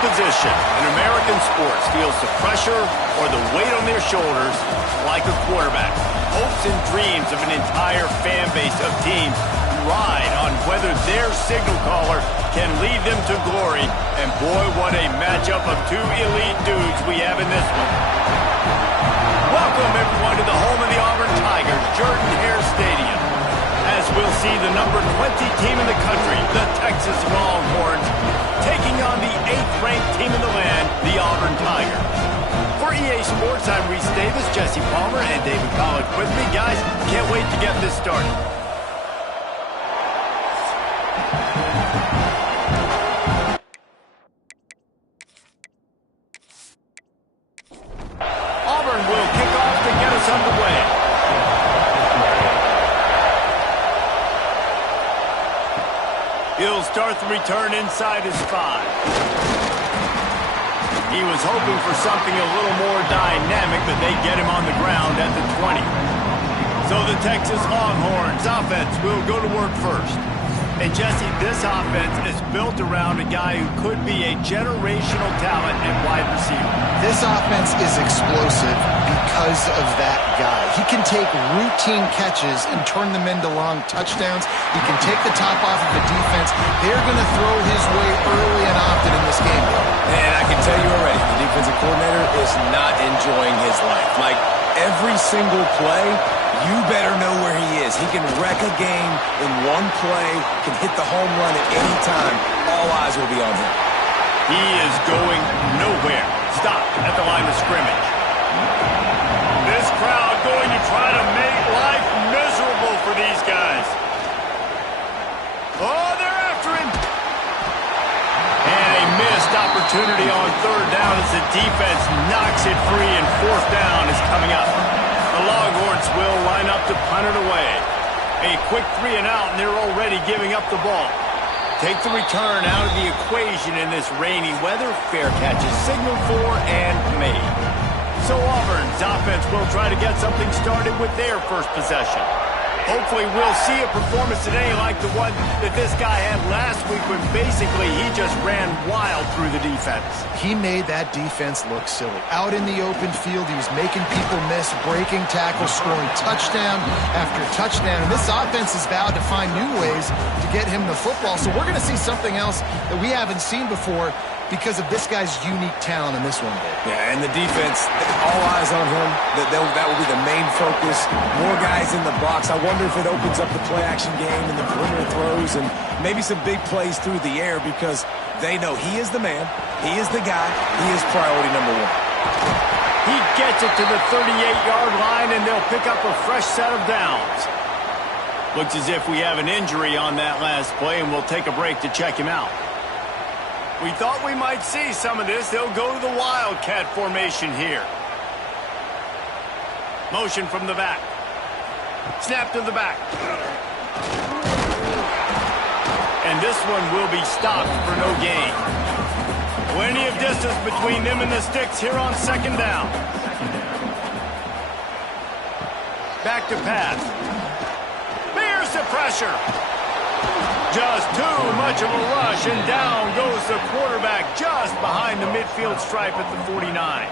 position in American sports feels the pressure or the weight on their shoulders like a quarterback. Hopes and dreams of an entire fan base of teams ride on whether their signal caller can lead them to glory. And boy, what a matchup of two elite dudes we have in this one. Welcome, everyone, to the home of the Auburn Tigers, Jordan-Hare Stadium. As we'll see the number 20 team in the country, the Texas Longhorns, taking on the 8th-ranked team in the land, the Auburn Tigers. For EA Sports, I'm Reese Davis, Jesse Palmer, and David Collins with me. Guys, can't wait to get this started. Auburn will kick off to get us underway. He'll start the return inside his 5. He was hoping for something a little more dynamic, but they get him on the ground at the 20. So the Texas Longhorns offense will go to work first. And Jesse, this offense is built around a guy who could be a generational talent at wide receiver. This offense is explosive because of that guy. He can take routine catches and turn them into long touchdowns. He can take the top off of the defense. They're going to throw his way early and often in this game. And I can tell you already, the defensive coordinator is not enjoying his life. Like, every single play, you better know where he is. He can wreck a game in one play, can hit the home run at any time. All eyes will be on him. He is going nowhere. Stop at the line of scrimmage. This crowd going to try to make life miserable for these guys. Oh, they're after him. And a missed opportunity on 3rd down as the defense knocks it free, and 4th down is coming up. The Longhorns will line up to punt it away. A quick 3 and out, and they're already giving up the ball. Take the return out of the equation in this rainy weather. Fair catch is signaled for and made. So Auburn's offense will try to get something started with their first possession. Hopefully we'll see a performance today like the one that this guy had last week when basically he just ran wild through the defense. He made that defense look silly. Out in the open field, he was making people miss, breaking tackles, scoring touchdown after touchdown. And this offense is vowed to find new ways to get him the football. So we're going to see something else that we haven't seen before because of this guy's unique talent in this one. Yeah, and the defense, all eyes on him. That will be the main focus. More guys in the box. I wonder if it opens up the play-action game and the perimeter throws and maybe some big plays through the air because they know he is the man, he is the guy, he is priority number 1. He gets it to the 38-yard line, and they'll pick up a fresh set of downs. Looks as if we have an injury on that last play, and we'll take a break to check him out. We thought we might see some of this. They'll go to the Wildcat formation here. Motion from the back. Snap to the back. And this one will be stopped for no gain. Plenty of distance between them and the sticks here on 2nd down. Back to pass. There's the pressure. Just too much of a rush, and down goes the quarterback just behind the midfield stripe at the 49.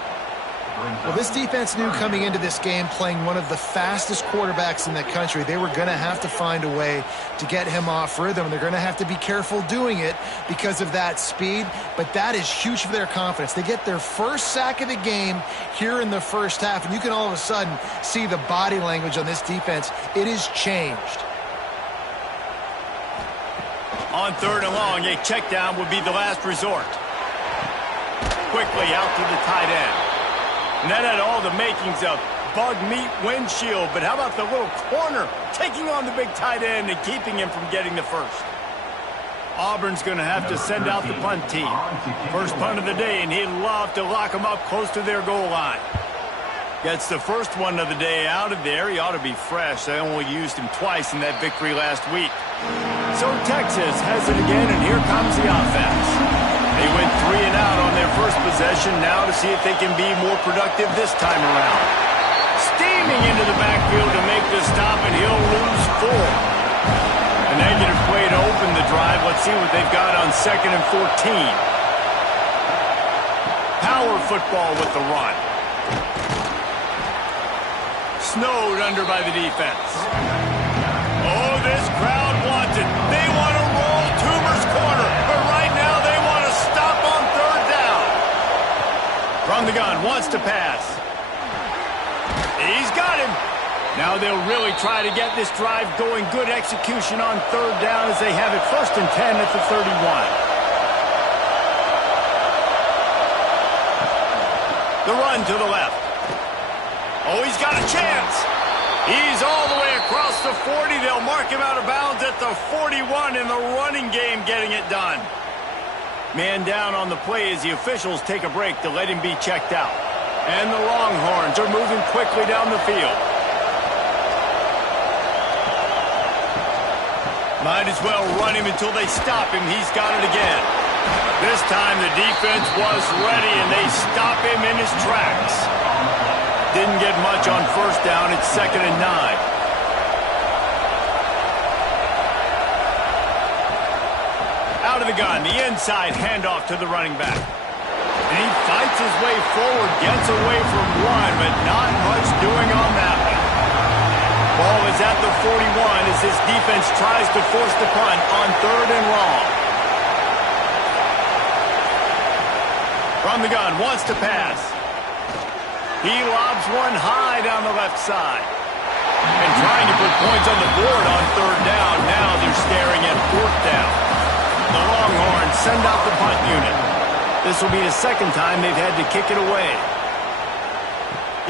Well, this defense knew coming into this game, playing one of the fastest quarterbacks in the country, they were going to have to find a way to get him off rhythm. They're going to have to be careful doing it because of that speed, but that is huge for their confidence. They get their first sack of the game here in the first half, and you can all of a sudden see the body language on this defense. It is changed. On 3rd and long, a check down would be the last resort. Quickly out to the tight end. And that had all the makings of bug meat windshield, but how about the little corner taking on the big tight end and keeping him from getting the first? Auburn's going to have to send out the punt team. First punt of the day, and he'd love to lock him up close to their goal line. Gets the first one of the day out of there. He ought to be fresh. They only used him twice in that victory last week. So Texas has it again, and here comes the offense. They went 3 and out on their first possession, now to see if they can be more productive this time around. Steaming into the backfield to make the stop, and he'll lose 4. A negative play to open the drive. Let's see what they've got on 2nd and 14. Power football with the run. Snowed under by the defense. Oh, this crowd wants it. They want to roll Toomer's corner, but right now they want to stop on third down. From the gun, wants to pass. He's got him. Now they'll really try to get this drive going. Good execution on third down as they have it 1st and 10 at the 31. The run to the left. Oh, he's got a chance. He's all the way across the 40. They'll mark him out of bounds at the 41 in the running game, getting it done. Man down on the play as the officials take a break to let him be checked out. And the Longhorns are moving quickly down the field. Might as well run him until they stop him. He's got it again. This time the defense was ready, and they stop him in his tracks. Didn't get much on 1st down. It's 2nd and 9. Out of the gun, the inside handoff to the running back. And he fights his way forward, gets away from one, but not much doing on that one. Ball is at the 41 as this defense tries to force the punt on 3rd and long. From the gun, wants to pass. He lobs one high down the left side. And trying to put points on the board on 3rd down. Now they're staring at 4th down. The Longhorns send out the punt unit. This will be the 2nd time they've had to kick it away.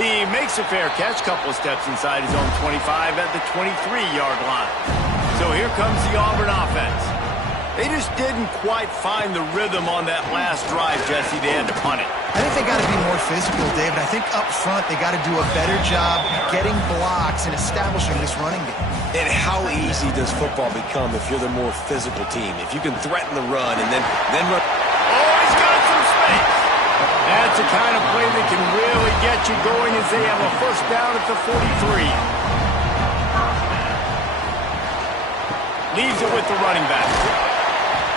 He makes a fair catch, couple of steps inside his own 25 at the 23-yard line. So here comes the Auburn offense. They just didn't quite find the rhythm on that last drive, Jesse. They had to punt it. I think they got to be more physical, David. I think up front they got to do a better job getting blocks and establishing this running game. And how easy does football become if you're the more physical team? If you can threaten the run and then run. Oh, he's got some space. That's the kind of play that can really get you going as they have a 1st down at the 43. Leaves it with the running back.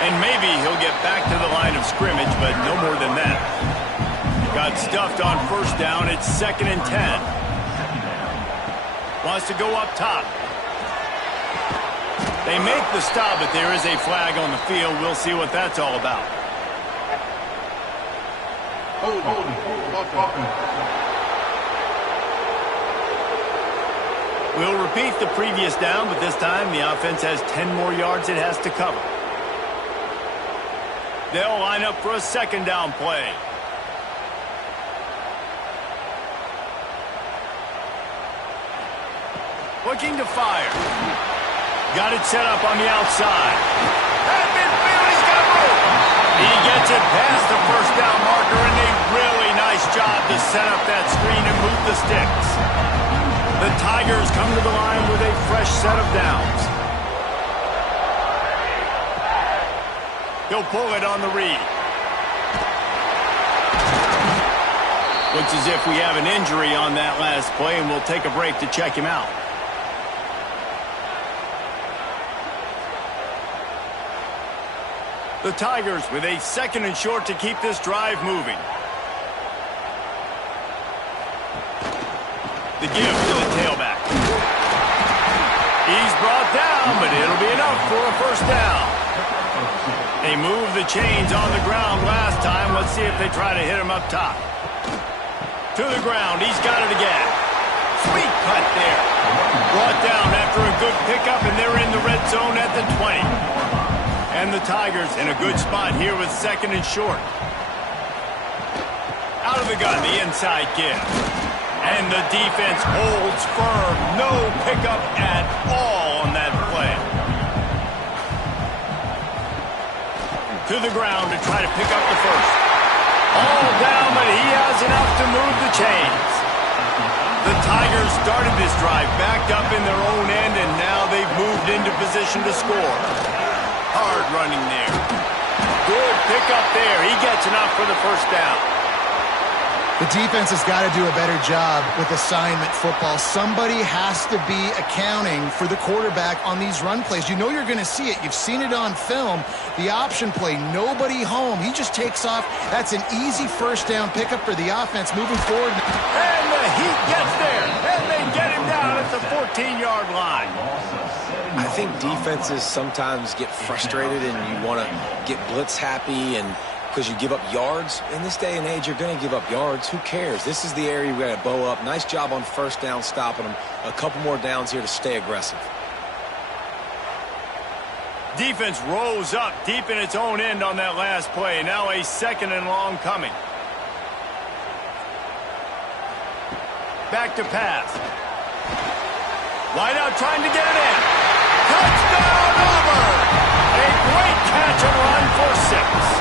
And maybe he'll get back to the line of scrimmage, but no more than that. Got stuffed on 1st down. It's 2nd and 10. Wants to go up top. They make the stop, but there is a flag on the field. We'll see what that's all about. We'll repeat the previous down, but this time the offense has 10 more yards it has to cover. They'll line up for a 2nd down play. Looking to fire. Got it set up on the outside. At midfield, he's got room. He gets it past the 1st down marker, and a really nice job to set up that screen and move the sticks. The Tigers come to the line with a fresh set of downs. He'll pull it on the read. Looks as if we have an injury on that last play, and we'll take a break to check him out. The Tigers with a 2nd and short to keep this drive moving. The give to the tailback. He's brought down, but it'll be enough for a 1st down. They moved the chains on the ground last time. Let's see if they try to hit him up top. To the ground. He's got it again. Sweet cut there. Brought down after a good pickup, and they're in the red zone at the 20. And the Tigers in a good spot here with 2nd and short. Out of the gun, the inside give. And the defense holds firm. No pickup at all on that play. To the ground to try to pick up the 1st. All down, but he has enough to move the chains. The Tigers started this drive backed up in their own end, and now they've moved into position to score. Hard running there. Good pickup there. He gets enough for the 1st down. The defense has got to do a better job with assignment football. Somebody has to be accounting for the quarterback on these run plays. You know you're going to see it. You've seen it on film. The option play, nobody home. He just takes off. That's an easy first down pickup for the offense moving forward. And the Heat gets there, and they get him down at the 14-yard line. I think defenses sometimes get frustrated and you want to get blitz happy and because you give up yards. In this day and age, you're going to give up yards. Who cares? This is the area we got to bow up. Nice job on first down stopping them. A couple more downs here to stay aggressive. Defense rolls up deep in its own end on that last play. Now a second and long coming. Back to pass. Wide out trying to get it in. Touchdown, Auburn! A great catch and run for 6.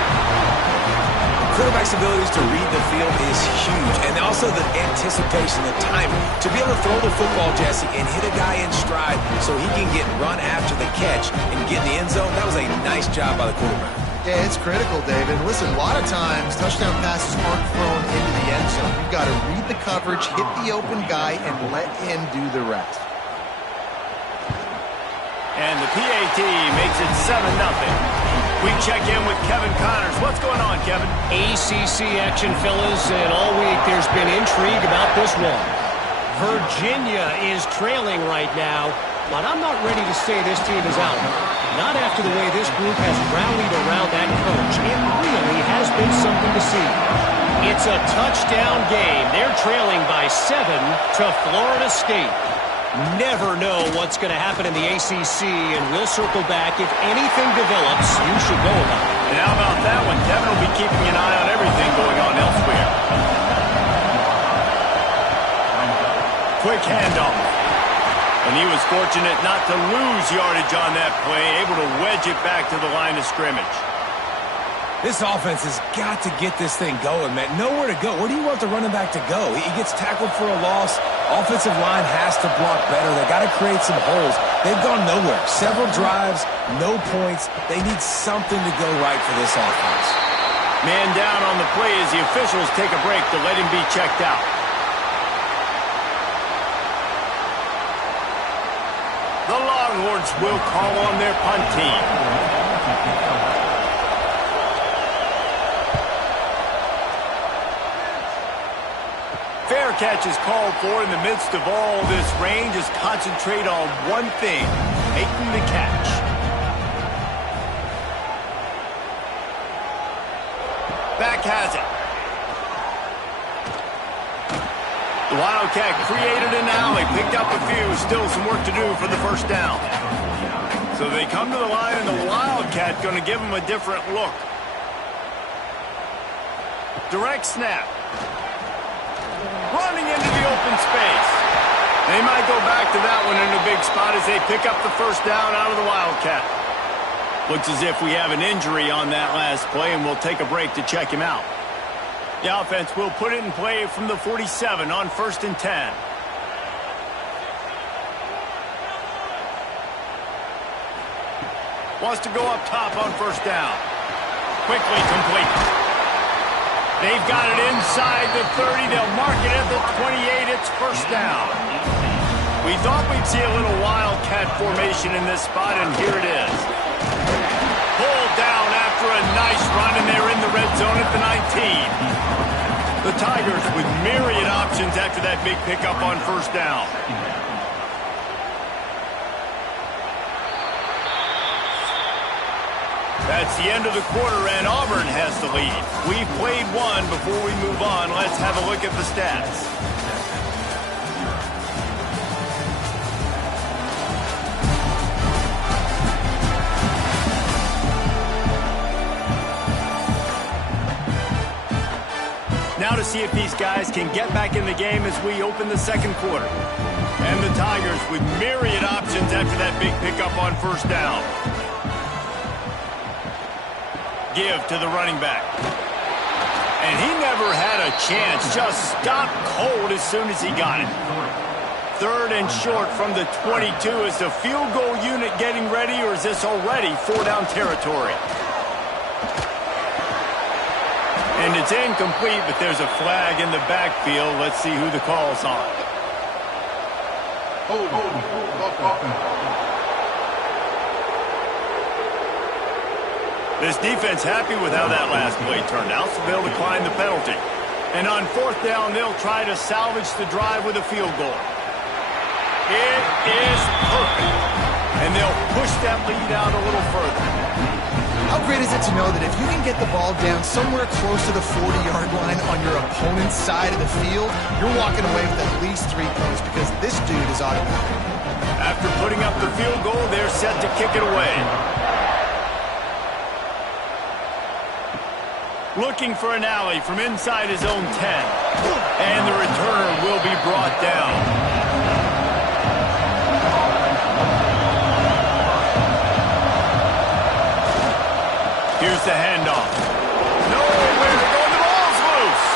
Quarterback's abilities to read the field is huge, and also the anticipation, the timing. To be able to throw the football, Jesse, and hit a guy in stride so he can get run after the catch and get in the end zone, that was a nice job by the quarterback. Yeah, it's critical, David. Listen, a lot of times touchdown passes aren't thrown into the end zone. You've got to read the coverage, hit the open guy, and let him do the rest. And the PAT makes it 7-0. We check in with Kevin Connors. What's going on, Kevin? ACC action, fellas, and all week there's been intrigue about this one. Virginia is trailing right now, but I'm not ready to say this team is out. Not after the way this group has rallied around that coach. It really has been something to see. It's a touchdown game. They're trailing by 7 to Florida State. Never know what's going to happen in the ACC, and we'll circle back. If anything develops, you should know about it. And how about that one? Kevin will be keeping an eye on everything going on elsewhere. Quick handoff. And he was fortunate not to lose yardage on that play, able to wedge it back to the line of scrimmage. This offense has got to get this thing going, man. Nowhere to go. Where do you want the running back to go? He gets tackled for a loss. Offensive line has to block better. They got to create some holes. They've gone nowhere. Several drives, no points. They need something to go right for this offense. Man down on the play as the officials take a break to let him be checked out. The Longhorns will call on their punt team. Fair catch is called for in the midst of all this rain. Just concentrate on one thing, making the catch. Back has it. The Wildcat created an alley, picked up a few, still some work to do for the first down. So they come to the line, and the Wildcat going to give them a different look. Direct snap. Running into the open space. They might go back to that one in a big spot as they pick up the first down out of the Wildcat. Looks as if we have an injury on that last play, and we'll take a break to check him out. The offense will put it in play from the 47 on 1st and 10. Wants to go up top on first down. Quickly complete. They've got it inside the 30. They'll mark it at the 28. It's first down. We thought we'd see a little Wildcat formation in this spot, and here it is. Pulled down after a nice run, and they're in the red zone at the 19. The Tigers with myriad options after that big pickup on first down. That's the end of the quarter, and Auburn has the lead. We've played one. Before we move on, let's have a look at the stats. Now to see if these guys can get back in the game as we open the second quarter. And the Tigers with myriad options after that big pickup on first down. Give to the running back. And he never had a chance. Just stopped cold as soon as he got it. 3rd and short from the 22. Is the field goal unit getting ready, or is this already 4-down territory? And it's incomplete, but there's a flag in the backfield. Let's see who the call's on. This defense happy with how that last play turned out, so they'll decline the penalty. And on 4th down, they'll try to salvage the drive with a field goal. It is perfect. And they'll push that lead out a little further. How great is it to know that if you can get the ball down somewhere close to the 40-yard line on your opponent's side of the field, you're walking away with at least 3 points because this dude is automatic. After putting up the field goal, they're set to kick it away. Looking for an alley from inside his own 10. And the returner will be brought down. Here's the handoff. Nowhere to go. The ball's loose.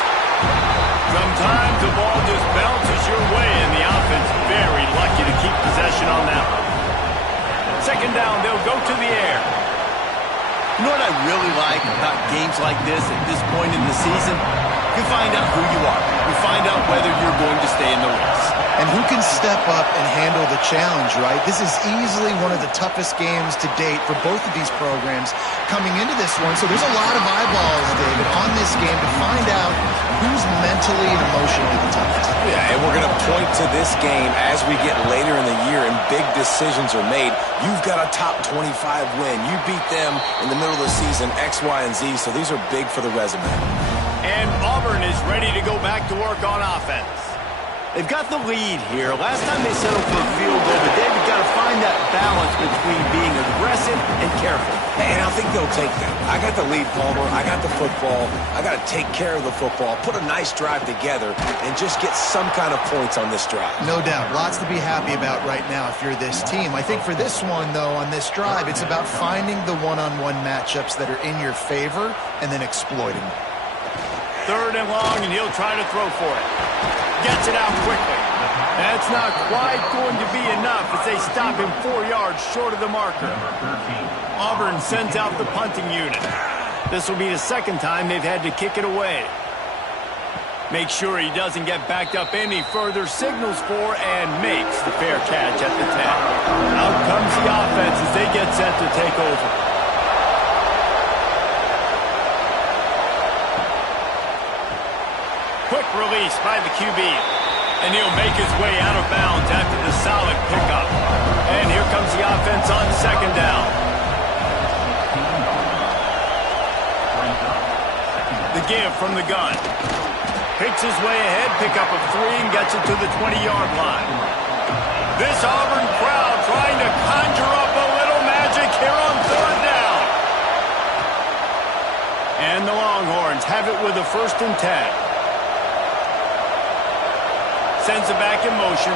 Sometimes the ball just bounces your way, and the offense very lucky to keep possession on that one. 2nd down, they'll go to the air. You know what I really like about games like this at this point in the season? You find out who you are. You find out whether you're going to stay in the race. And who can step up and handle the challenge, right? This is easily one of the toughest games to date for both of these programs coming into this one. So there's a lot of eyeballs, David, on this game to find out who's mentally and emotionally the toughest. Yeah, and we're going to point to this game as we get later in the year and big decisions are made. You've got a top 25 win. You beat them in the middle of the season, X, Y, and Z, so these are big for the resume. And Auburn is ready to go back to work on offense. They've got the lead here. Last time they settled for a field goal, but they've got to find that balance between being aggressive and careful. And I think they'll take that. I got the lead, Palmer. I got the football. I got to take care of the football, put a nice drive together, and just get some kind of points on this drive. No doubt. Lots to be happy about right now if you're this team. I think for this one, though, on this drive, it's about finding the one-on-one matchups that are in your favor and then exploiting them. 3rd and long, and he'll try to throw for it. Gets it out quickly. That's not quite going to be enough as they stop him 4 yards short of the marker. Auburn sends out the punting unit. This will be the 2nd time they've had to kick it away. Make sure he doesn't get backed up any further, signals for and makes the fair catch at the 10. Out comes the offense as they get set to take over. Quick release by the QB. And he'll make his way out of bounds after the solid pickup. And here comes the offense on 2nd down. The give from the gun. Picks his way ahead, pickup of 3, and gets it to the 20-yard line. This Auburn crowd trying to conjure up a little magic here on 3rd down. And the Longhorns have it with a 1st and 10. Sends it back in motion.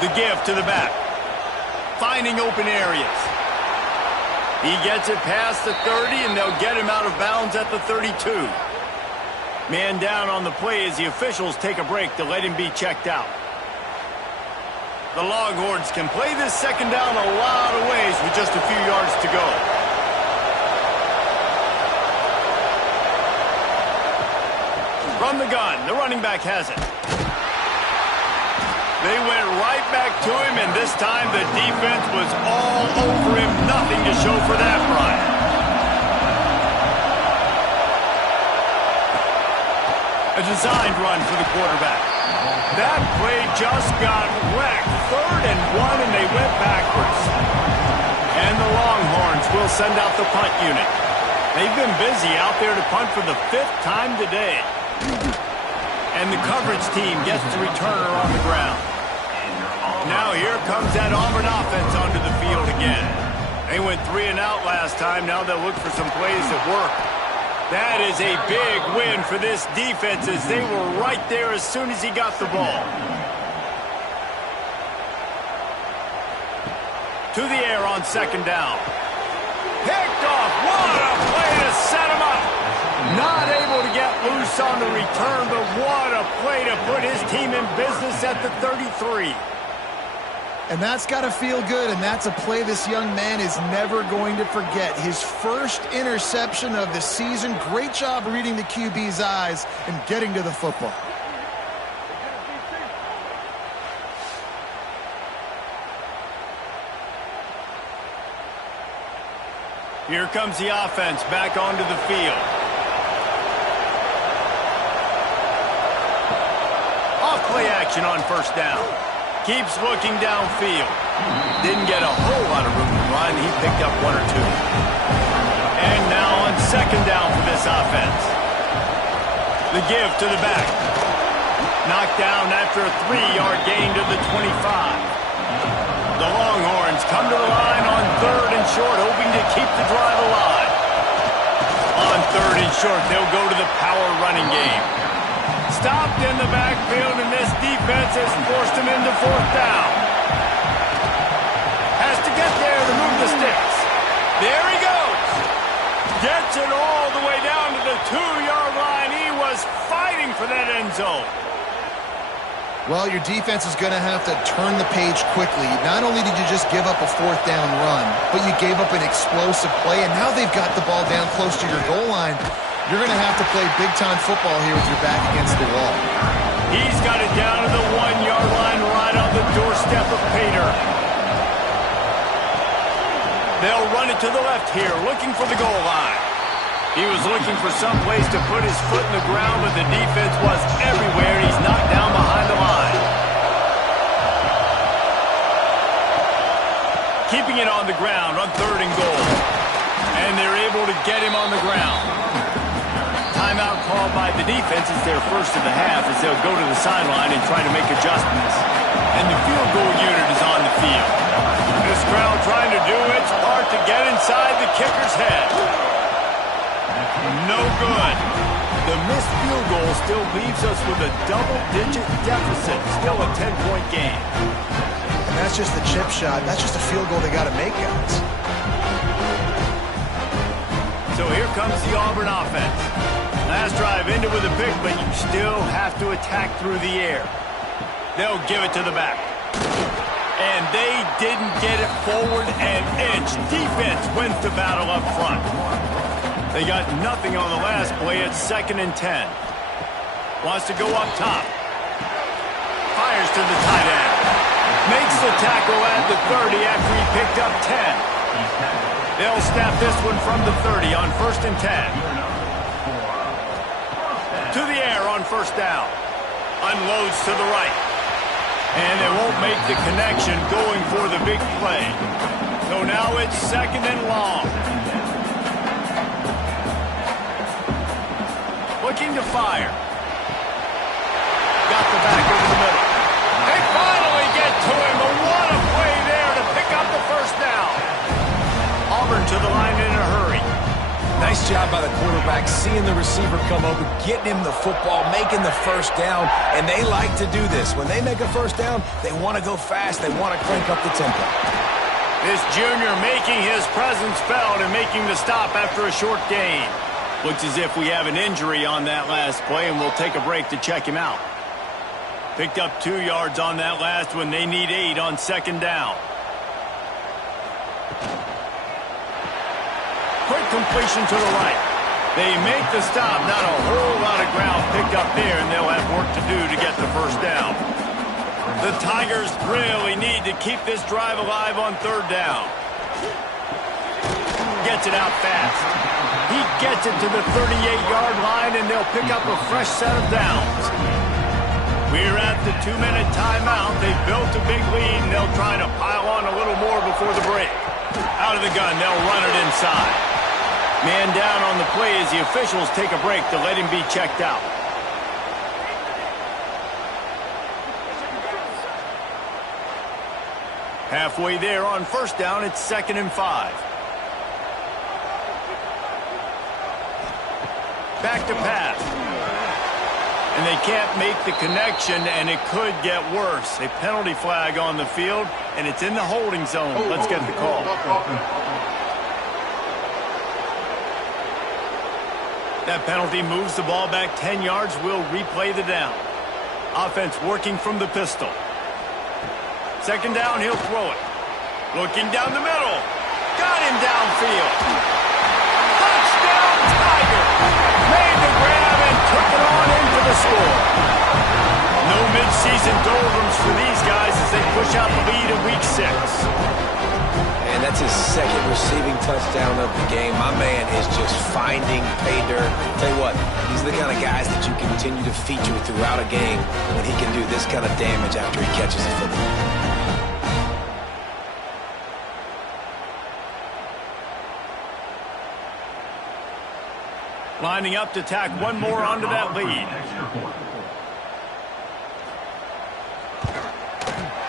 The give to the back. Finding open areas. He gets it past the 30, and they'll get him out of bounds at the 32. Man down on the play as the officials take a break to let him be checked out. The Longhorns can play this 2nd down a lot of ways with just a few yards to go. From the gun, the running back has it. They went right back to him, and this time the defense was all over him. Nothing to show for that run. A designed run for the quarterback. That play just got wrecked. 3rd and 1, and they went backwards. And the Longhorns will send out the punt unit. They've been busy out there to punt for the 5th time today. And the coverage team gets the returner on the ground. Now here comes that Auburn offense onto the field again. They went 3 and out last time. Now they'll look for some plays that work. That is a big win for this defense as they were right there as soon as he got the ball. To the air on 2nd down. Picked off. What a play to set him up. Not able to get loose on the return, but what a play to put his team in business at the 33. And that's got to feel good, and that's a play this young man is never going to forget. His first interception of the season. Great job reading the QB's eyes and getting to the football. Here comes the offense back onto the field. Off play action on first down. Keeps looking downfield. Didn't get a whole lot of room to run. He picked up one or two. And now on second down for this offense. The give to the back. Knocked down after a 3-yard gain to the 25. The Longhorns come to the line on third and short, hoping to keep the drive alive. On third and short, they'll go to the power running game. Stopped in the backfield, and this defense has forced him into fourth down. Has to get there to move the sticks. There he goes. Gets it all the way down to the 2-yard line. He was fighting for that end zone. Well, your defense is going to have to turn the page quickly. Not only did you just give up a fourth down run, but you gave up an explosive play, and now they've got the ball down close to your goal line. You're going to have to play big-time football here with your back against the wall. He's got it down to the 1-yard line right on the doorstep of Pater. They'll run it to the left here, looking for the goal line. He was looking for some place to put his foot in the ground, but the defense was everywhere. He's knocked down behind the line. Keeping it on the ground on third and goal. And they're able to get him on the ground. Timeout called by the defense is their first of the half as they'll go to the sideline and try to make adjustments. And the field goal unit is on the field. This crowd trying to do its part to get inside the kicker's head. No good. The missed field goal still leaves us with a double-digit deficit. Still a 10-point game. And that's just the chip shot. That's just a field goal they got to make, guys. So here comes the Auburn offense. Last drive ended with a pick, but you still have to attack through the air. They'll give it to the back. And they didn't get it forward an inch. Defense wins the battle up front. They got nothing on the last play. It's 2nd and 10. Wants to go up top. Fires to the tight end. Makes the tackle at the 30 after he picked up 10. They'll snap this one from the 30 on 1st and 10. To the air on first down. Unloads to the right. And they won't make the connection going for the big play. So now it's 2nd and long. Looking to fire. Got the back over the middle. They finally get to him, but what a play there to pick up the first down. Auburn to the line in a hurry. Nice job by the quarterback, seeing the receiver come over, getting him the football, making the first down, and they like to do this. When they make a first down, they want to go fast. They want to crank up the tempo. This junior making his presence felt and making the stop after a short gain. Looks as if we have an injury on that last play, and we'll take a break to check him out. Picked up 2 yards on that last one. They need 8 on second down. Quick completion to the right. They make the stop. Not a whole lot of ground picked up there, and they'll have work to do to get the first down. The Tigers really need to keep this drive alive on third down. Gets it out fast. He gets it to the 38-yard line, and they'll pick up a fresh set of downs. We're at the 2-minute timeout. They've built a big lead, and they'll try to pile on a little more before the break. Out of the gun, they'll run it inside. Man down on the play as the officials take a break to let him be checked out. Halfway there on first down, it's 2nd and 5. Back to pass. And they can't make the connection, and it could get worse. A penalty flag on the field, and it's in the holding zone. Let's get the call. That penalty moves the ball back 10 yards. We'll replay the down. Offense working from the pistol. Second down, he'll throw it. Looking down the middle. Got him downfield. Touchdown, Tiger. Made the grab and took it on into the score. No midseason doldrums for these guys as they push out the lead in Week 6. And that's his second receiving touchdown of the game. My man is just finding pay dirt. Tell you what, these are the kind of guys that you continue to feature throughout a game when he can do this kind of damage after he catches the football. Lining up to tack one more onto that lead.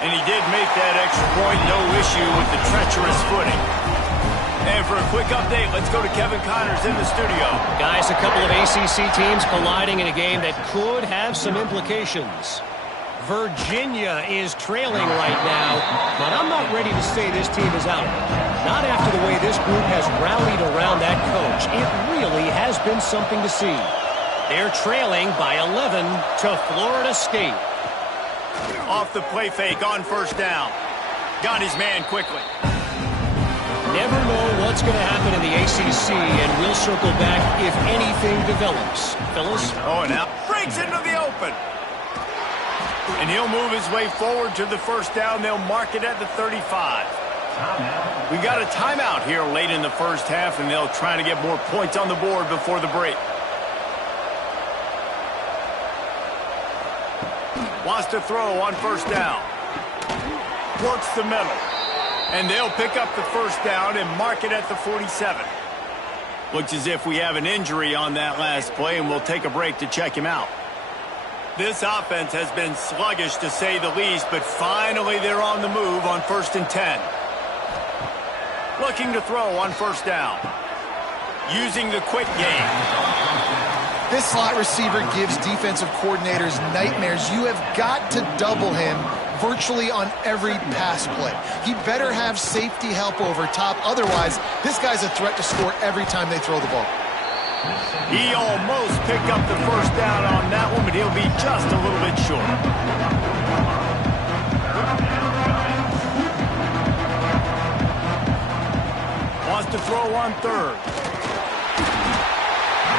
And he did make that extra point, no issue with the treacherous footing. And for a quick update, let's go to Kevin Connors in the studio. Guys, a couple of ACC teams colliding in a game that could have some implications. Virginia is trailing right now, but I'm not ready to say this team is out. Not after the way this group has rallied around that coach. It really has been something to see. They're trailing by 11 to Florida State. Off the play fake on first down. Got his man quickly. Never know what's going to happen in the ACC, and we'll circle back if anything develops. Fellas? Oh, now breaks into the open. And he'll move his way forward to the first down. They'll mark it at the 35. We got a timeout here late in the first half, and they'll try to get more points on the board before the break. Wants to throw on first down. Works the middle. And they'll pick up the first down and mark it at the 47. Looks as if we have an injury on that last play, and we'll take a break to check him out. This offense has been sluggish to say the least, but finally they're on the move on 1st and 10. Looking to throw on first down. Using the quick game. This slot receiver gives defensive coordinators nightmares. You have got to double him virtually on every pass play. He better have safety help over top. Otherwise, this guy's a threat to score every time they throw the ball. He almost picked up the first down on that one, but he'll be just a little bit short. Wants to throw on third.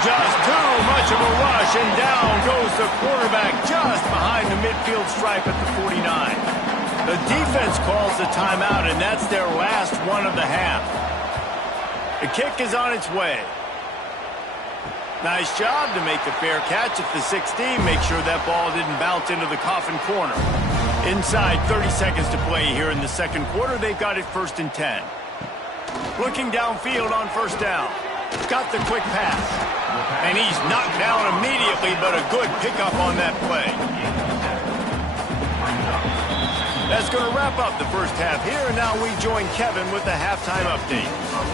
Just too much of a rush, and down goes the quarterback just behind the midfield stripe at the 49. The defense calls the timeout, and that's their last one of the half. The kick is on its way. Nice job to make the fair catch at the 16. Make sure that ball didn't bounce into the coffin corner. Inside 30 seconds to play here in the second quarter. They've got it 1st and 10. Looking downfield on first down. Got the quick pass. And he's knocked down immediately, but a good pickup on that play. That's going to wrap up the first half here, and now we join Kevin with the halftime update.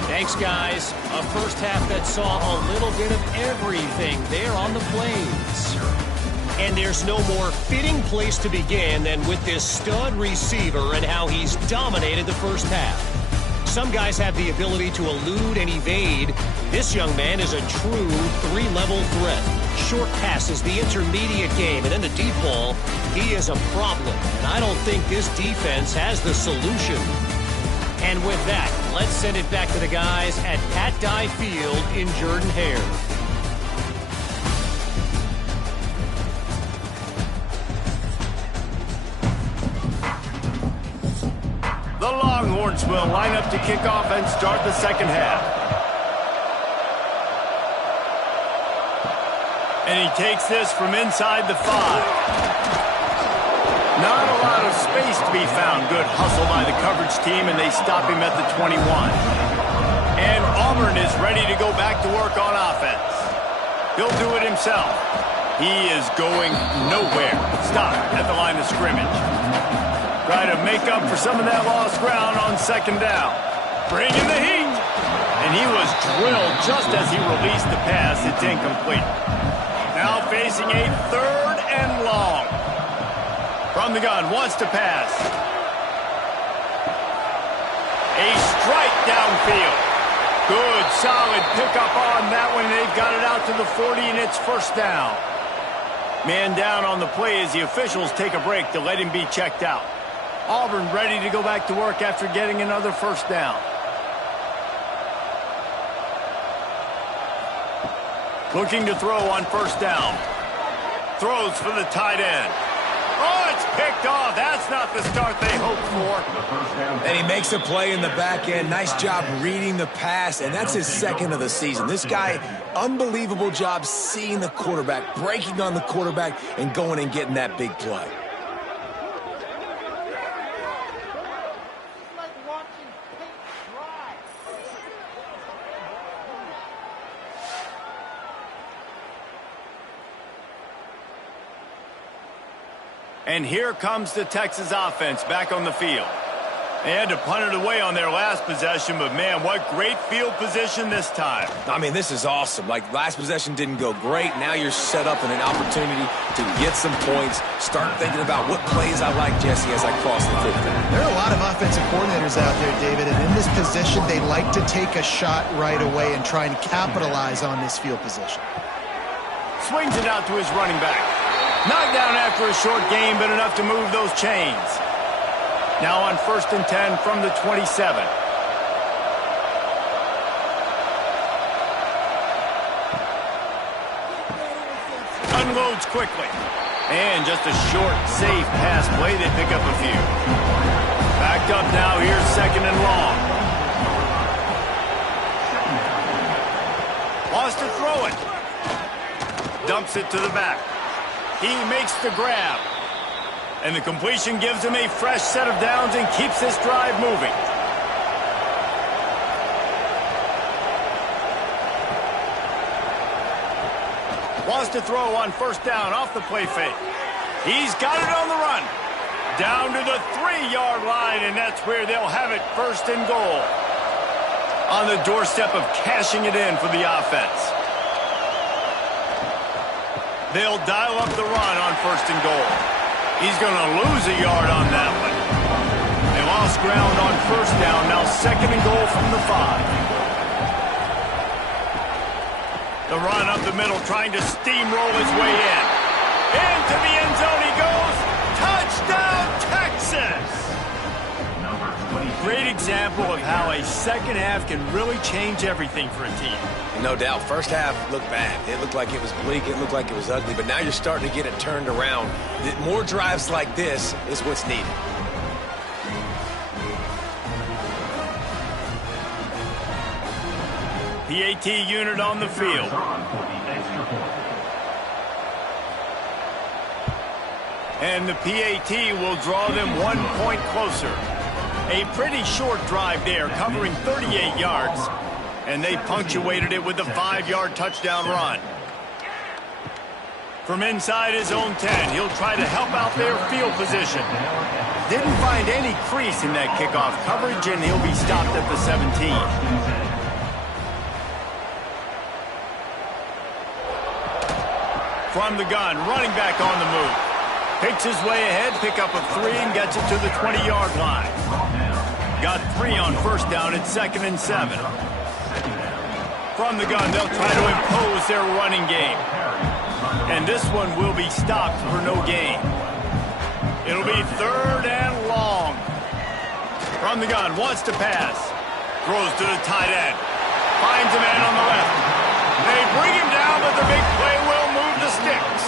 Thanks, guys. A first half that saw a little bit of everything there on the Plains. And there's no more fitting place to begin than with this stud receiver and how he's dominated the first half. Some guys have the ability to elude and evade. This young man is a true three-level threat. Short passes, the intermediate game, and then the deep ball, he is a problem. And I don't think this defense has the solution. And with that, let's send it back to the guys at Pat Dye Field in Jordan-Hare. The Longhorns will line up to kick off and start the second half. And he takes this from inside the 5. Not a lot of space to be found. Good hustle by the coverage team, and they stop him at the 21. And Auburn is ready to go back to work on offense. He'll do it himself. He is going nowhere. Stop at the line of scrimmage. Try to make up for some of that lost ground on second down. Bring in the heat. And he was drilled just as he released the pass. It's incomplete. Now facing a 3rd and long. From the gun, wants to pass. A strike downfield. Good, solid pickup on that one. They've got it out to the 40, and it's first down. Man down on the play as the officials take a break to let him be checked out. Auburn ready to go back to work after getting another first down. Looking to throw on first down. Throws for the tight end. Oh, it's picked off. That's not the start they hoped for. And he makes a play in the back end. Nice job reading the pass, and that's his second of the season. This guy, unbelievable job seeing the quarterback, breaking on the quarterback, and going and getting that big play. And here comes the Texas offense back on the field. They had to punt it away on their last possession, but man, what great field position this time. I mean, this is awesome. Like, last possession didn't go great. Now you're set up in an opportunity to get some points. Start thinking about what plays I like, Jesse, as I cross the 50. There are a lot of offensive coordinators out there, David, and in this position, they like to take a shot right away and try and capitalize on this field position. Swings it out to his running back. Knocked down after a short gain, but enough to move those chains. Now on 1st and 10 from the 27. Unloads quickly. And just a short, safe pass play. They pick up a few. Backed up now. Here's 2nd and long. Wants to throw it. Dumps it to the back. He makes the grab. And the completion gives him a fresh set of downs and keeps this drive moving. Wants to throw on 1st down off the play fake. He's got it on the run. Down to the 3-yard line, and that's where they'll have it 1st and goal. On the doorstep of cashing it in for the offense. They'll dial up the run on 1st and goal. He's going to lose a yard on that one. They lost ground on 1st down. Now 2nd and goal from the 5. The run up the middle, trying to steamroll his way in. Into the end zone he goes. Touchdown, Texas! Great example of how a second half can really change everything for a team. No doubt. First half looked bad. It looked like it was bleak. It looked like it was ugly. But now you're starting to get it turned around. More drives like this is what's needed. PAT unit on the field. And the PAT will draw them 1 point closer. A pretty short drive there, covering 38 yards. And they punctuated it with a 5-yard touchdown run. From inside his own 10, he'll try to help out their field position. Didn't find any crease in that kickoff coverage, and he'll be stopped at the 17. From the gun, running back on the move. Picks his way ahead, pick up a 3, and gets it to the 20-yard line. Got 3 on 1st down at 2nd and 7. From the gun, they'll try to impose their running game. And this one will be stopped for no gain. It'll be 3rd and long. From the gun, wants to pass. Throws to the tight end. Finds a man on the left. They bring him down, but the big play will move the sticks.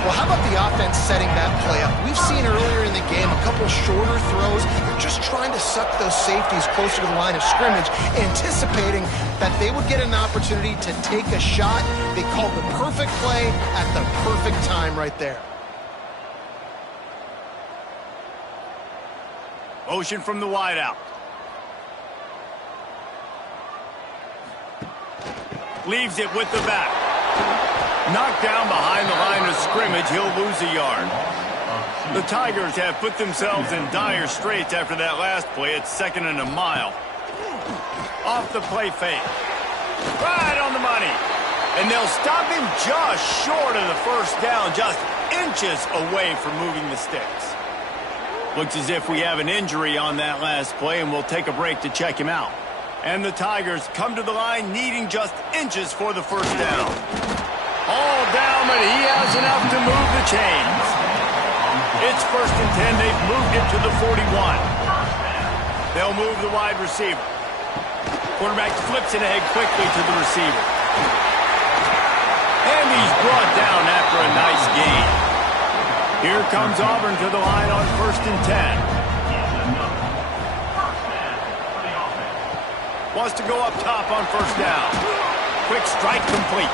Well, how about the offense setting that play up? We've seen earlier in the game a couple shorter throws. They're just trying to suck those safeties closer to the line of scrimmage, anticipating that they would get an opportunity to take a shot. They called the perfect play at the perfect time right there. Motion from the wideout. Leaves it with the back. Knocked down behind the line of scrimmage, he'll lose a yard. The Tigers have put themselves in dire straits after that last play. It's 2nd and a mile. Off the play fake. Right on the money. And they'll stop him just short of the 1st down, just inches away from moving the sticks. Looks as if we have an injury on that last play, and we'll take a break to check him out. And the Tigers come to the line needing just inches for the 1st down. All down, but he has enough to move the chains. It's 1st and 10. They've moved it to the 41. They'll move the wide receiver. Quarterback flips it ahead quickly to the receiver. And he's brought down after a nice gain. Here comes Auburn to the line on 1st and 10. Wants to go up top on 1st down. Quick strike complete.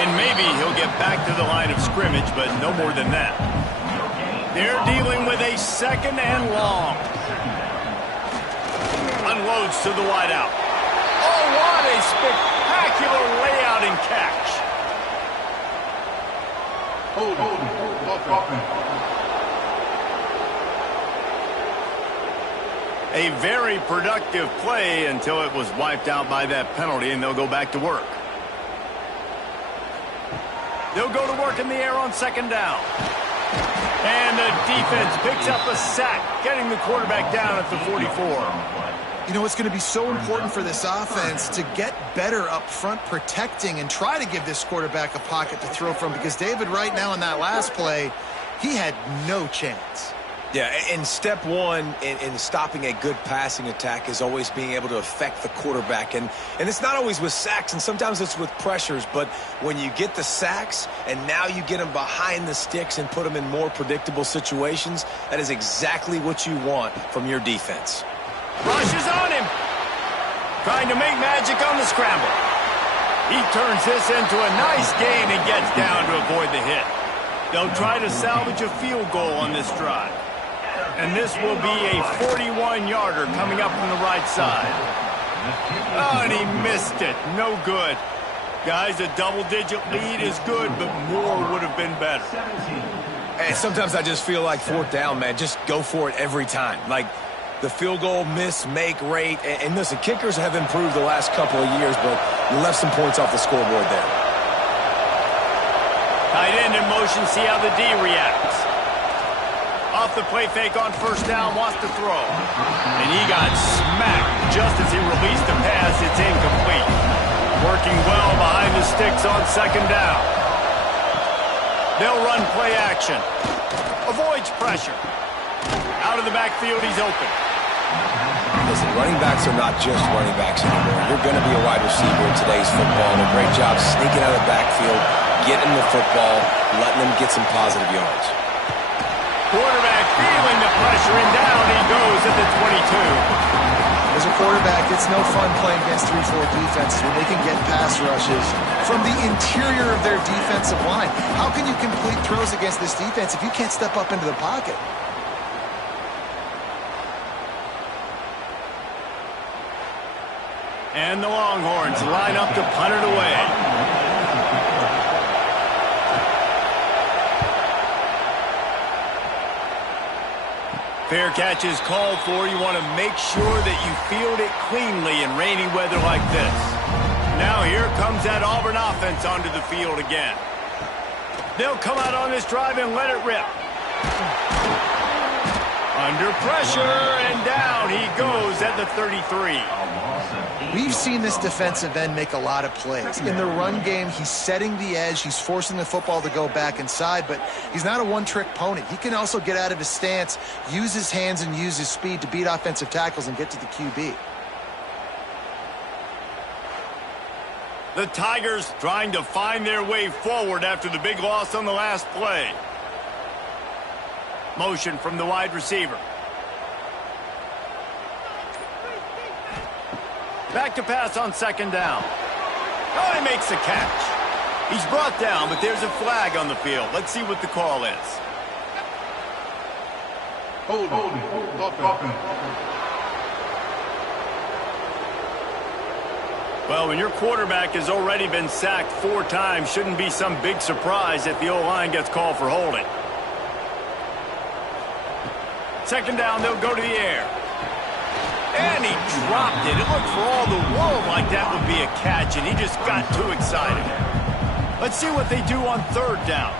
And maybe he'll get back to the line of scrimmage, but no more than that. They're dealing with a 2nd and long. Unloads to the wideout. Oh, what a spectacular layout and catch. A very productive play until it was wiped out by that penalty, and they'll go back to work. They'll go to work in the air on 2nd down. And the defense picks up a sack, getting the quarterback down at the 44. You know, it's going to be so important for this offense to get better up front protecting and try to give this quarterback a pocket to throw from, because David, right now in that last play, he had no chance. Yeah, and step one in stopping a good passing attack is always being able to affect the quarterback. And it's not always with sacks, and sometimes it's with pressures. But when you get the sacks and now you get them behind the sticks and put them in more predictable situations, that is exactly what you want from your defense. Rushes on him. Trying to make magic on the scramble. He turns this into a nice gain and gets down to avoid the hit. They'll try to salvage a field goal on this drive. And this will be a 41-yarder coming up from the right side. Oh, and he missed it. No good. Guys, a double-digit lead is good, but more would have been better. And sometimes I just feel like 4th down, man. Just go for it every time. Like the field goal miss-make rate. And listen, kickers have improved the last couple of years, but you left some points off the scoreboard there. Tight end in motion, see how the D reacts. Off the play fake on 1st down, wants to throw. And he got smacked just as he released the pass. It's incomplete. Working well behind the sticks on 2nd down. They'll run play action. Avoids pressure. Out of the backfield, he's open. Listen, running backs are not just running backs anymore. You're going to be a wide receiver in today's football, and a great job sneaking out of the backfield, getting the football, letting them get some positive yards. Quarterback feeling the pressure, and down he goes at the 22. As a quarterback, it's no fun playing against 3-4 defenses when they can get pass rushes from the interior of their defensive line. How can you complete throws against this defense if you can't step up into the pocket? And the Longhorns line up to punt it away. Fair catch is called for. You want to make sure that you field it cleanly in rainy weather like this. Now here comes that Auburn offense onto the field again. They'll come out on this drive and let it rip. Under pressure, and down he goes at the 33. We've seen this defensive end make a lot of plays. In the run game, he's setting the edge. He's forcing the football to go back inside, but he's not a one-trick pony. He can also get out of his stance, use his hands, and use his speed to beat offensive tackles and get to the QB. The Tigers trying to find their way forward after the big loss on the last play. Motion from the wide receiver. Back to pass on 2nd down. Oh, he makes the catch. He's brought down, but there's a flag on the field. Let's see what the call is. Hold. Well, when your quarterback has already been sacked 4 times, shouldn't be some big surprise if the O-line gets called for holding. 2nd down, they'll go to the air. And he dropped it. It looked for all the world like that would be a catch, and he just got too excited. Let's see what they do on 3rd down.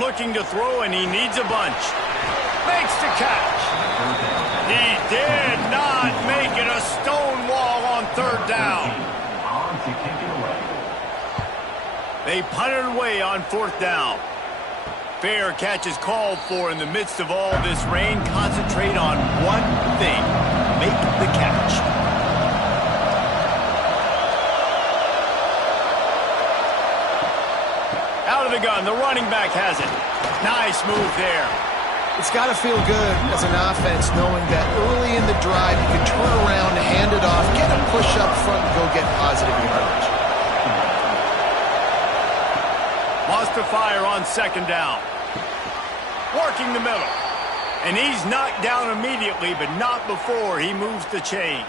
Looking to throw, and he needs a bunch. Makes the catch. He did not make it. A stone wall on 3rd down. They punted away on 4th down. Fair catch is called for in the midst of all this rain. Concentrate on one thing. Make the catch. Out of the gun, the running back has it. Nice move there. It's got to feel good as an offense knowing that early in the drive you can turn around, hand it off, get a push up front, and go get positive yardage. Wants to fire on second down. Working the middle. And he's knocked down immediately, but not before he moves the chains.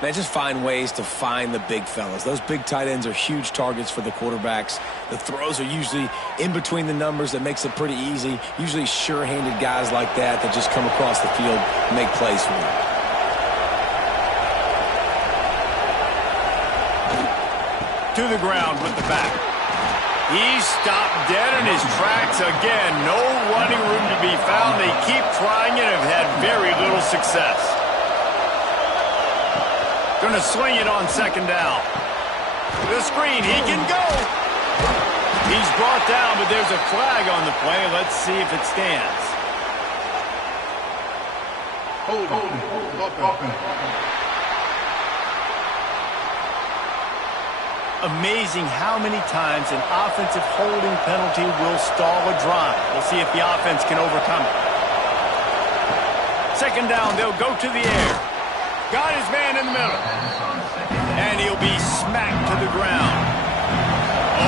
Man, just find ways to find the big fellas. Those big tight ends are huge targets for the quarterbacks. The throws are usually in between the numbers. That makes it pretty easy. Usually sure-handed guys like that just come across the field and make plays for you. To the ground with the back. He's stopped dead in his tracks again. No running room to be found. They keep trying it and have had very little success. Going to sling it on second down. The screen, he can go. He's brought down, but there's a flag on the play. Let's see if it stands. Amazing how many times an offensive holding penalty will stall a drive. We'll see if the offense can overcome it. Second down, they'll go to the air. Got his man in the middle. And he'll be smacked to the ground.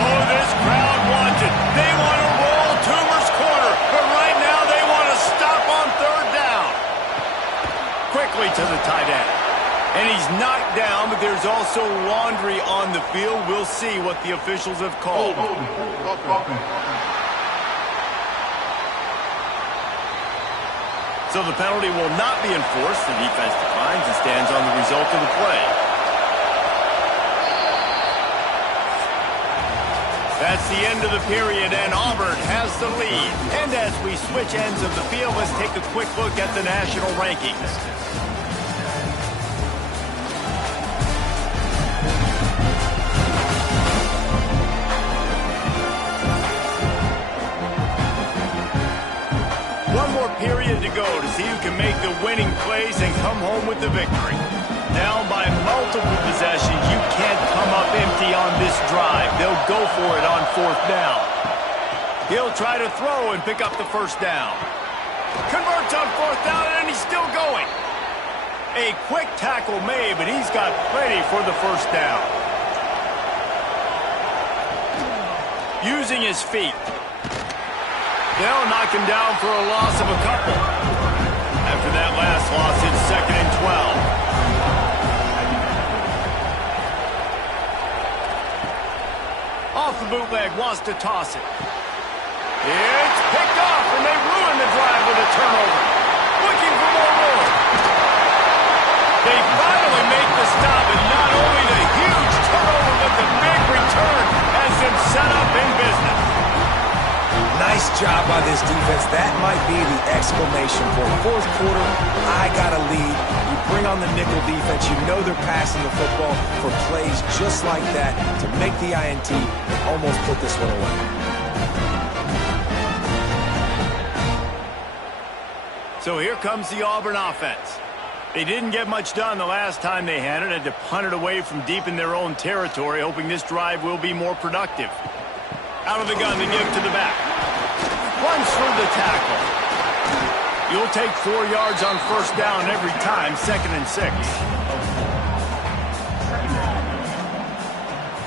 Oh, this crowd wants it. They want to roll Toomer's corner. But right now they want to stop on third down. Quickly to the tight end. And he's knocked down, but there's also laundry on the field. We'll see what the officials have called. So the penalty will not be enforced. The defense declines and stands on the result of the play. That's the end of the period, and Auburn has the lead. And as we switch ends of the field, let's take a quick look at the national rankings. Period to go to see who can make the winning plays and come home with the victory. Down by multiple possessions, you can't come up empty on this drive. They'll go for it on fourth down. He'll try to throw and pick up the first down. Converts on fourth down, and he's still going. A quick tackle made, but he's got plenty for the first down. Using his feet. They'll knock him down for a loss of a couple. After that last loss, it's 2nd and 12. Off the bootleg, wants to toss it. It's picked off, and they ruin the drive with a turnover. Looking for more room. They finally make the stop, and not only the huge turnover, but the big return has them set up in business. Nice job by this defense. That might be the exclamation point. Fourth quarter, I got a lead. You bring on the nickel defense. You know they're passing the football for plays just like that to make the INT and almost put this one away. So here comes the Auburn offense. They didn't get much done the last time they had it. Had to punt it away from deep in their own territory, hoping this drive will be more productive. Out of the gun, they give to the back. Runs through the tackle. You'll take 4 yards on first down every time, 2nd and 6.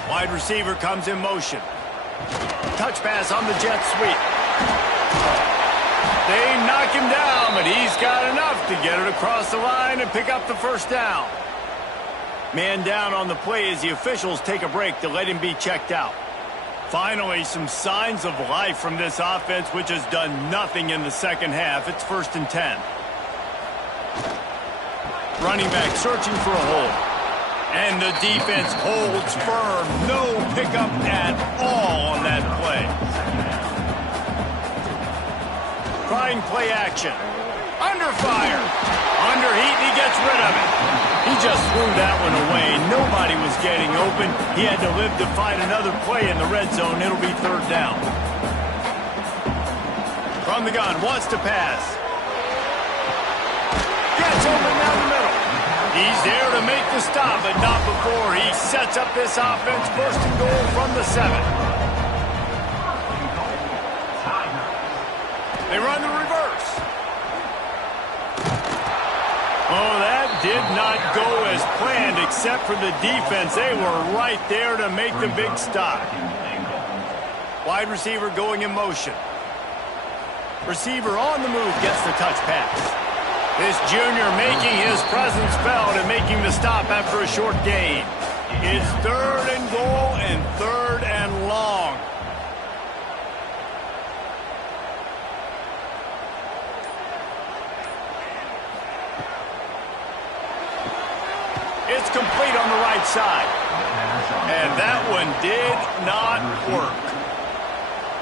Wide receiver comes in motion. Touch pass on the jet sweep. They knock him down, but he's got enough to get it across the line and pick up the first down. Man down on the play as the officials take a break to let him be checked out. Finally, some signs of life from this offense, which has done nothing in the second half. It's 1st and 10. Running back searching for a hole. And the defense holds firm. No pickup at all on that play. Trying play action. Under fire. Under heat, and he gets rid of it. He just threw that one away. Nobody was getting open. He had to live to fight another play in the red zone. It'll be 3rd down. From the gun, wants to pass. Gets open down the middle. He's there to make the stop, but not before he sets up this offense. First and goal from the 7. They run the reverse. Oh, that did not go as planned, except for the defense. They were right there to make the big stop. Wide receiver going in motion. Receiver on the move gets the touch pass. This junior making his presence felt and making the stop after a short gain. It's 3rd and goal and 3rd and long. It's complete on the right side. And that one did not work.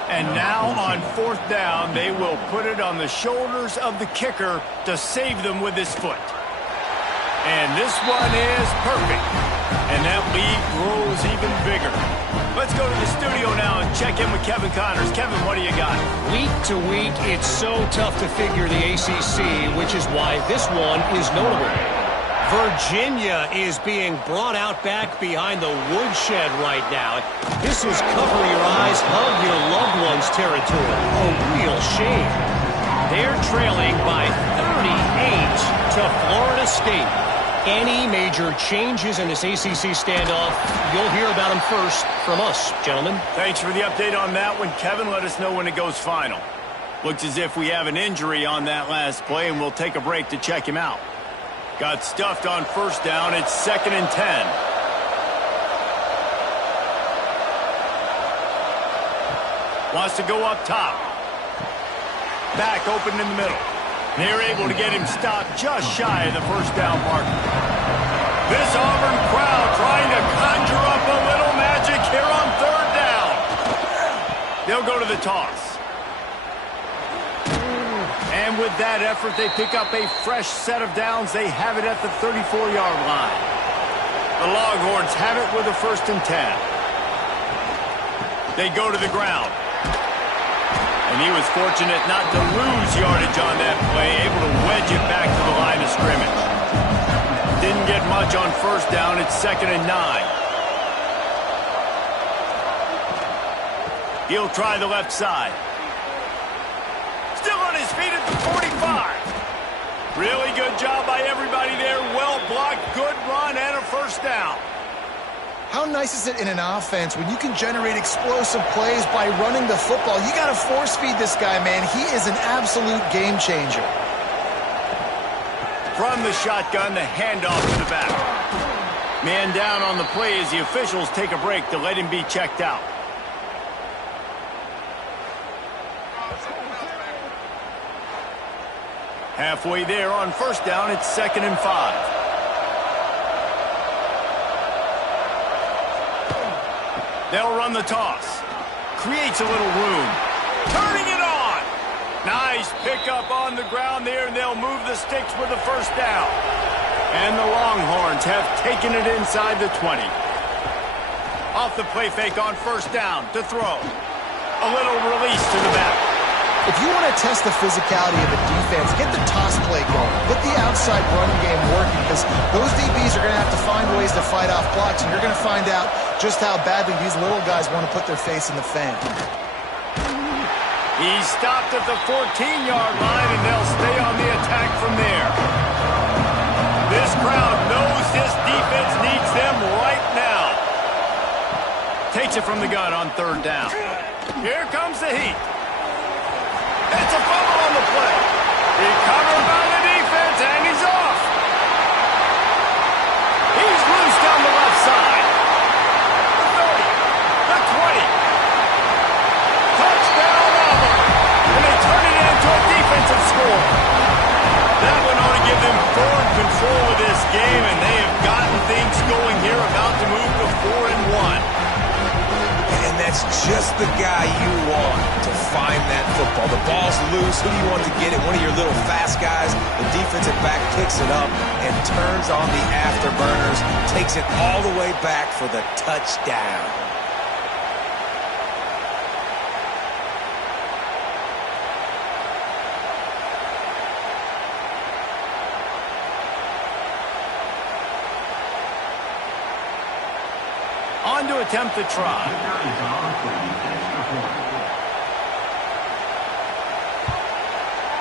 And now on 4th down, they will put it on the shoulders of the kicker to save them with his foot. And this one is perfect. And that lead grows even bigger. Let's go to the studio now and check in with Kevin Connors. Kevin, what do you got? Week to week, it's so tough to figure the ACC, which is why this one is notable. Virginia is being brought out back behind the woodshed right now. This is cover your eyes, hug your loved ones territory. A real shame. They're trailing by 38 to Florida State. Any major changes in this ACC standoff, you'll hear about them first from us, gentlemen. Thanks for the update on that one, Kevin. Let us know when it goes final. Looks as if we have an injury on that last play, and we'll take a break to check him out. Got stuffed on 1st down. It's 2nd and 10. Wants to go up top. Back open in the middle. They're able to get him stopped just shy of the 1st down mark. This Auburn crowd trying to conjure up a little magic here on 3rd down. They'll go to the toss. And with that effort, they pick up a fresh set of downs. They have it at the 34-yard line. The Longhorns have it with a 1st and 10. They go to the ground. And he was fortunate not to lose yardage on that play, able to wedge it back to the line of scrimmage. Didn't get much on 1st down. It's 2nd and 9. He'll try the left side. Still on his feet at the 45. Really good job by everybody there. Well blocked, good run, and a 1st down. How nice is it in an offense when you can generate explosive plays by running the football? You got to force feed this guy, man. He is an absolute game changer. From the shotgun, the handoff to the back. Man down on the play as the officials take a break to let him be checked out. Halfway there on 1st down, it's 2nd and 5. They'll run the toss. Creates a little room. Turning it on. Nice pickup on the ground there, and they'll move the sticks with the 1st down. And the Longhorns have taken it inside the 20. Off the play fake on 1st down to throw. A little release to the back. If you want to test the physicality of a defense, get the toss play going. Get the outside running game working, because those DBs are going to have to find ways to fight off blocks, and you're going to find out just how badly these little guys want to put their face in the fan. He's stopped at the 14-yard line, and they'll stay on the attack from there. This crowd knows this defense needs them right now. Takes it from the gun on 3rd down. Here comes the heat. It's a fumble on the play. Recovered by the defense, and he's off. He's loose down the left side. The 30, the 20. Touchdown, Auburn. And they turn it into a defensive score. That one ought to give them forward control of this game, and they have gotten things going here, about to move to 4 and 1. And that's just the guy you want to find that football. The ball's loose. Who do you want to get it? One of your little fast guys. The defensive back picks it up and turns on the afterburners. Takes it all the way back for the touchdown. On to attempt the try.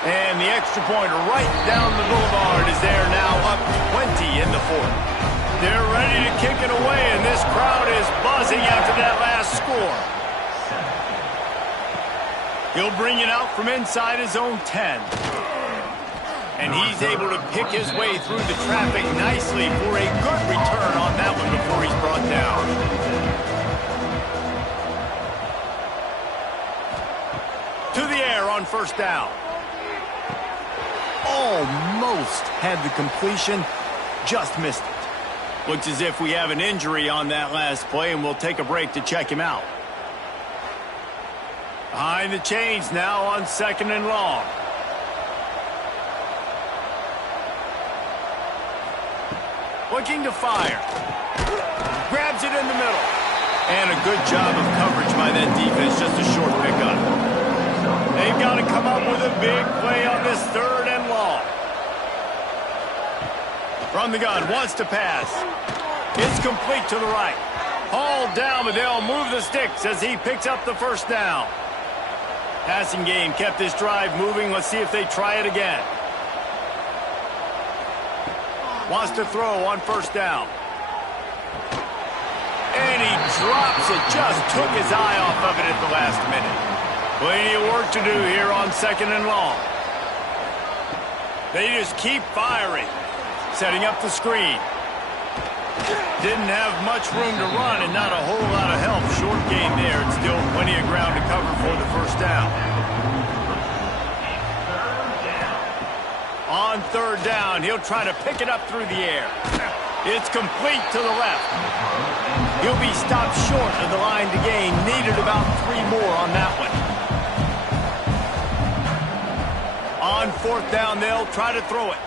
And the extra point right down the boulevard is there now, up 20 in the fourth. They're ready to kick it away, and this crowd is buzzing after that last score. He'll bring it out from inside his own 10. And he's able to pick his way through the traffic nicely for a good return on that one before he's brought down. To the air on first down. Almost had the completion, just missed it. Looks as if we have an injury on that last play, and we'll take a break to check him out. Behind the chains now on 2nd and long. Looking to fire. Grabs it in the middle. And a good job of coverage by that defense, just a short pickup. They've got to come up with a big play on this 3rd and long. From the gun, wants to pass. It's complete to the right. Hauled down, but they'll move the sticks as he picks up the first down. Passing game kept this drive moving. Let's see if they try it again. Wants to throw on first down. And he drops it. Just took his eye off of it at the last minute. Plenty of work to do here on 2nd and long. They just keep firing. Setting up the screen. Didn't have much room to run and not a whole lot of help. Short game there. It's still plenty of ground to cover for the first down. On 3rd down, he'll try to pick it up through the air. It's complete to the left. He'll be stopped short of the line to gain. Needed about 3 more on that one. On 4th down, they'll try to throw it.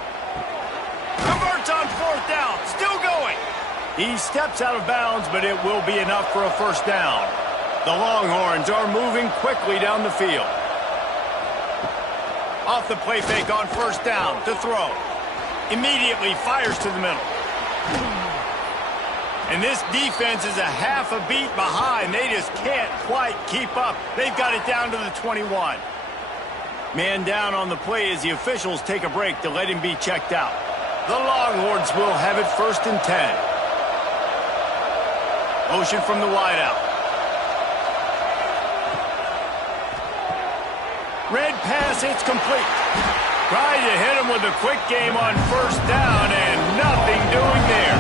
Converts on 4th down. Still going. He steps out of bounds, but it will be enough for a first down. The Longhorns are moving quickly down the field. Off the play fake on first down to throw. Immediately fires to the middle. And this defense is a half a beat behind. They just can't quite keep up. They've got it down to the 21. Man down on the play as the officials take a break to let him be checked out. The Longhorns will have it 1st and 10. Motion from the wideout. Red pass, it's complete. Tried to hit him with a quick game on first down, and nothing doing there.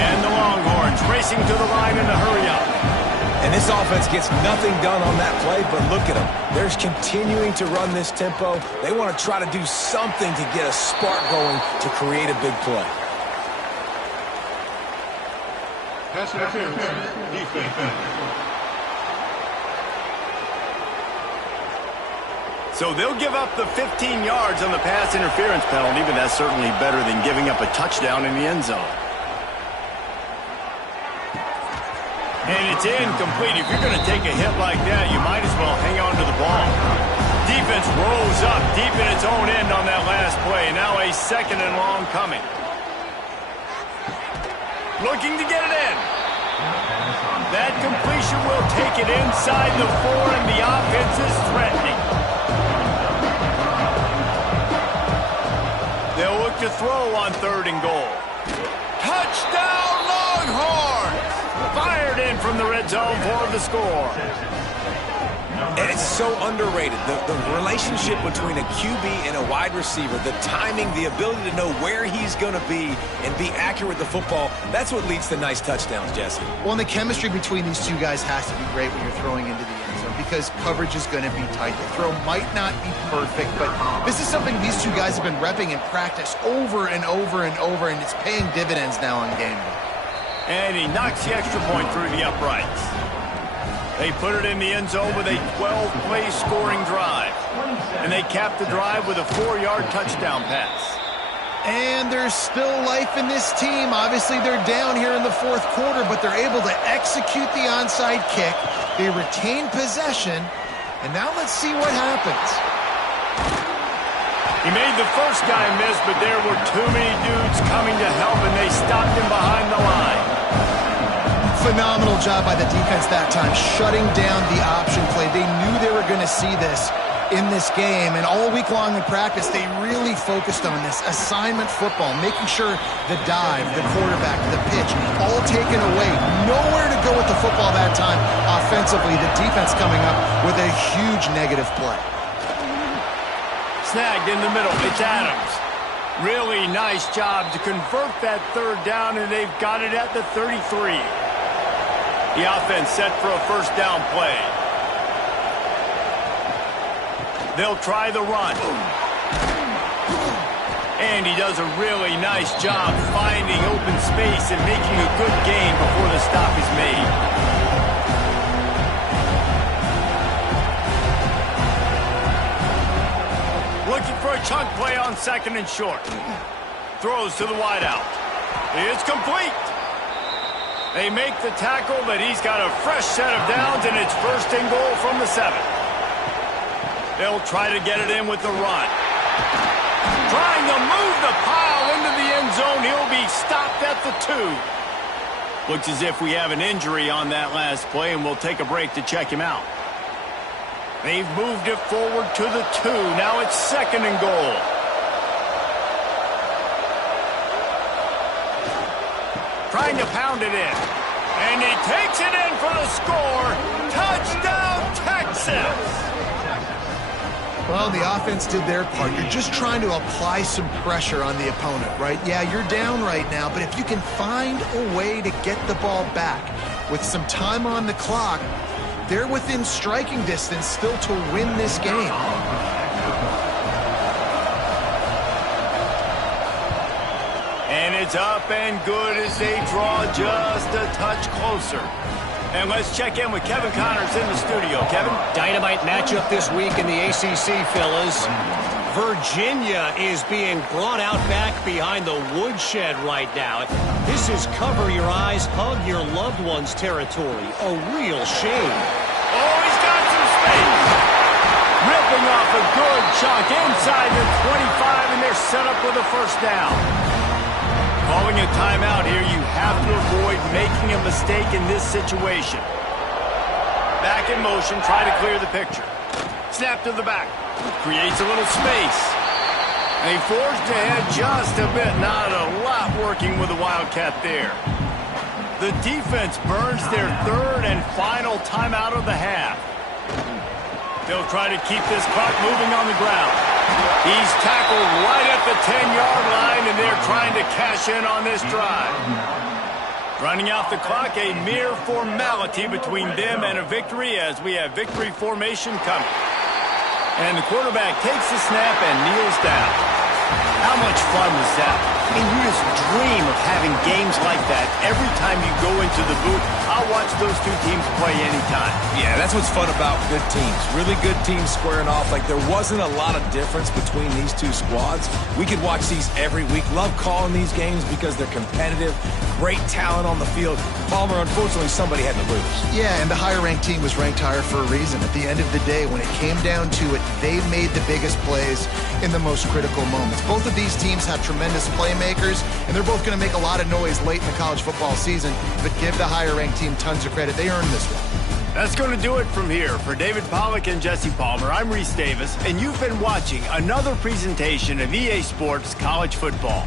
And the Longhorns racing to the line in the hurry-up. And this offense gets nothing done on that play, but look at them. They're continuing to run this tempo. They want to try to do something to get a spark going to create a big play. Pass interference, defense. So they'll give up the 15 yards on the pass interference penalty, but that's certainly better than giving up a touchdown in the end zone. And it's incomplete. If you're going to take a hit like that, you might as well hang on to the ball. Defense rose up deep in its own end on that last play. Now a 2nd and long coming. Looking to get it in. That completion will take it inside the 4, and the offense is threatening. They'll look to throw on 3rd and goal. Touchdown, Longhorns! Fired in from the red zone for the score. And it's so underrated. The relationship between a QB and a wide receiver, the timing, the ability to know where he's going to be and be accurate with the football, that's what leads to nice touchdowns, Jesse. Well, and the chemistry between these two guys has to be great when you're throwing into the end zone because coverage is going to be tight. The throw might not be perfect, but this is something these two guys have been repping in practice over and over and over, and it's paying dividends now on game day. And he knocks the extra point through the uprights. They put it in the end zone with a 12-play scoring drive. And they cap the drive with a 4-yard touchdown pass. And there's still life in this team. Obviously, they're down here in the 4th quarter, but they're able to execute the onside kick. They retain possession. And now let's see what happens. He made the first guy miss, but there were too many dudes coming to help, and they stopped him behind the line. Phenomenal job by the defense that time, shutting down the option play. They knew they were going to see this in this game, and all week long in practice, they really focused on this assignment football, making sure the dive, the quarterback, the pitch, all taken away. Nowhere to go with the football that time offensively. The defense coming up with a huge negative play. Snagged in the middle. It's Adams. Really nice job to convert that third down, and they've got it at the 33. The offense set for a first down play. They'll try the run. And he does a really nice job finding open space and making a good gain before the stop is made. Looking for a chunk play on second and short. Throws to the wideout. It's complete. They make the tackle, but he's got a fresh set of downs, and it's first and goal from the 7. They'll try to get it in with the run. Trying to move the pile into the end zone. He'll be stopped at the 2. Looks as if we have an injury on that last play, and we'll take a break to check him out. They've moved it forward to the 2. Now it's second and goal. Trying to pound it in. And he takes it in for the score. Touchdown, Texas! Well, the offense did their part. You're just trying to apply some pressure on the opponent, right? Yeah, you're down right now, but if you can find a way to get the ball back with some time on the clock, they're within striking distance still to win this game. And it's up and good as they draw just a touch closer. And let's check in with Kevin Connors in the studio. Kevin? Dynamite matchup this week in the ACC, fellas. Virginia is being brought out back behind the woodshed right now. This is cover your eyes, hug your loved ones territory. A real shame. Oh, he's got some space. Ripping off a good chunk inside the 25, and they're set up with a first down. Calling a timeout here, you have to avoid making a mistake in this situation. Back in motion, try to clear the picture. Snap to the back. Creates a little space. And he forged ahead just a bit. Not a lot working with the Wildcat there. The defense burns their third and final timeout of the half. They'll try to keep this clock moving on the ground. He's tackled right at the 10-yard line, and they're trying to cash in on this drive. Running out the clock, a mere formality between them and a victory as we have victory formation coming. And the quarterback takes the snap and kneels down. How much fun was that? I mean, you just dream of having games like that every time you go into the booth. I'll watch those two teams play anytime. Yeah, that's what's fun about good teams. Really good teams squaring off. Like, there wasn't a lot of difference between these two squads. We could watch these every week. Love calling these games because they're competitive. Great talent on the field. Palmer, unfortunately, somebody had to lose. Yeah, and the higher-ranked team was ranked higher for a reason. At the end of the day, when it came down to it, they made the biggest plays in the most critical moments. Both of these teams have tremendous playmakers, and they're both going to make a lot of noise late in the college football season, but give the higher-ranked team tons of credit. They earned this one. That's going to do it from here. For David Pollack and Jesse Palmer, I'm Reese Davis, and you've been watching another presentation of EA Sports College Football.